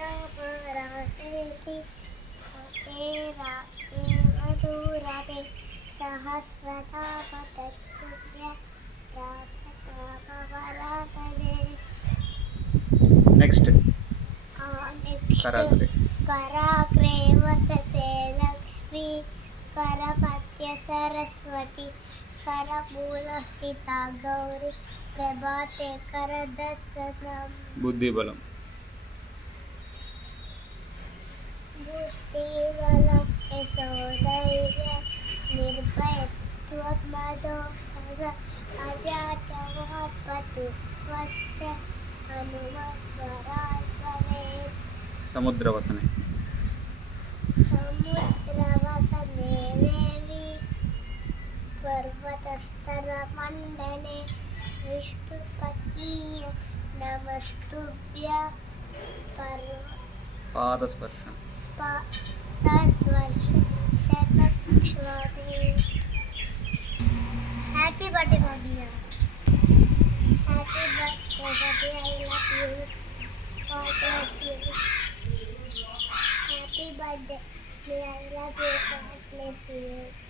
राम रामेति रते राते मधुरते सहस्रनाम तत्तुल्य रामनामवरानने next next కరాగ్రే कराग्रे वसते Lakshmi करमध्य Saraswati करमूलस्थिता Gauri प्रभाते करदर्शनम् బుద్ధిబలం बुद्धिबलं यशोधैर्य निर्भयत्वमदोहद अजातमहत्वतु त्वच्च हनुमत्स्वराट् भवेत् సముద్రవసనే समुद्रवसने देवी पर्वतस्तरमण्डले विष्णुपत्नीय नमस्तुभ्य పాదస్పర్శ पर्वतस्वर्श शतक्ष्वामि happy birthday mummy happy birthday mummy I love you God bless you happy birthday may I love you God bless you